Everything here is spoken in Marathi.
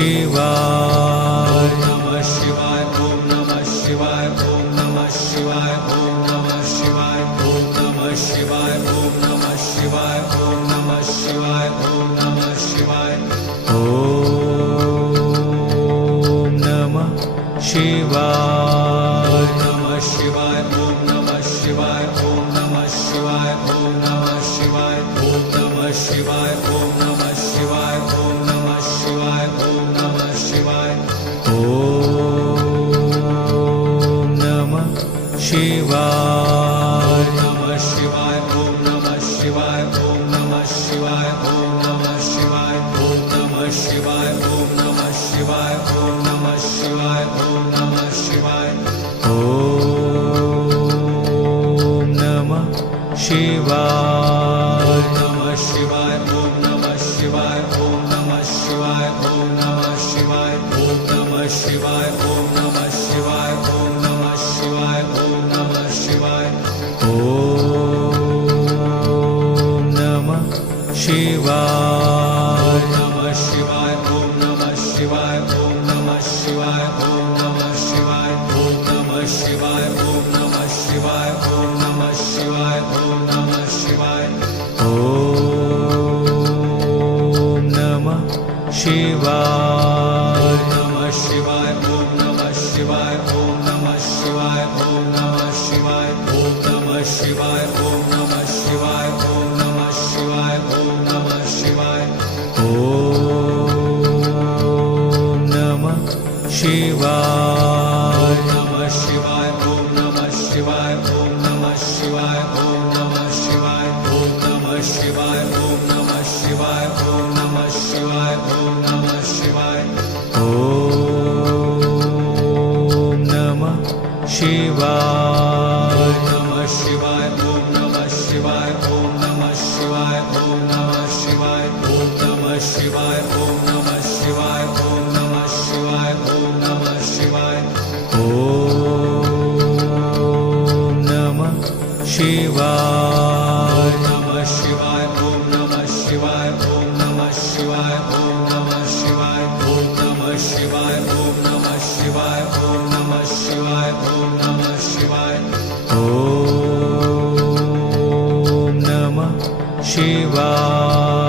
शिवाय नमः शिवाय ओम नमः शिवाय ओम नमः शिवाय ओम नमः शिवाय ओम नमः शिवाय ओम नमः शिवाय ओम नमः शिवाय ओम नमः शिवाय ओम नमः शिवाय नमः शिवाय ओम नमः शिवाय ओम नमः शिवाय ओम नमः शिवाय ओम नमः शिवाय ओम नमः शिवाय ओम नमः शिवाय ओम नमः शिवाय ओम नमः शिवाय नमः शिवाय ओम नमः शिवाय ओम नमः शिवाय ओम नमः शिवाय ओम नमः शिवाय ओम नमः शिवाय ओम नमः शिवाय ओम नमः शिवाय ओम नमः शिवाय नमः शिवाय ओम नमः शिवाय ओम नमः शिवाय ओम नमः शिवाय ओम नमः शिवाय ओम नमः शिवाय ओम नमः शिवाय ओम नमः शिवाय ओम नमः शिवाय नमः शिवाय ओम नमः शिवाय ओम नमः शिवाय ओम नमः शिवाय ओम नमः शिवाय ओम नमः शिवाय ओम नमः शिवाय ओम नमः शिवाय ओम नमः शिवाय नमः शिवाय ओम नमः शिवाय ओम नमः शिवाय ओम नमः शिवाय ओम नमः शिवाय ओम नमः शिवाय ओम नमः शिवाय ओम नमः शिवाय ओम नमः शिवाय नमः शिवाय ओम नमः शिवाय ओम नमः शिवाय ओम नमः शिवाय ओम नमः शिवाय ओम नमः शिवाय ओम नमः शिवाय ओम नमः शिवाय ओम नमः शिवाय नमः शिवाय ओम नमः शिवाय ओम नमः शिवाय ओम नमः शिवाय ओम नमः शिवाय ओम नमः शिवाय ओम नमः शिवाय ओम नमः शिवाय ओम नमः शिवाय नमः शिवाय ओम नमः शिवाय ओम नमः शिवाय ओम नमः शिवाय ओम नमः शिवाय ओम नमः शिवाय ओम नमः शिवाय ओम नमः शिवाय ओम नमः शिवाय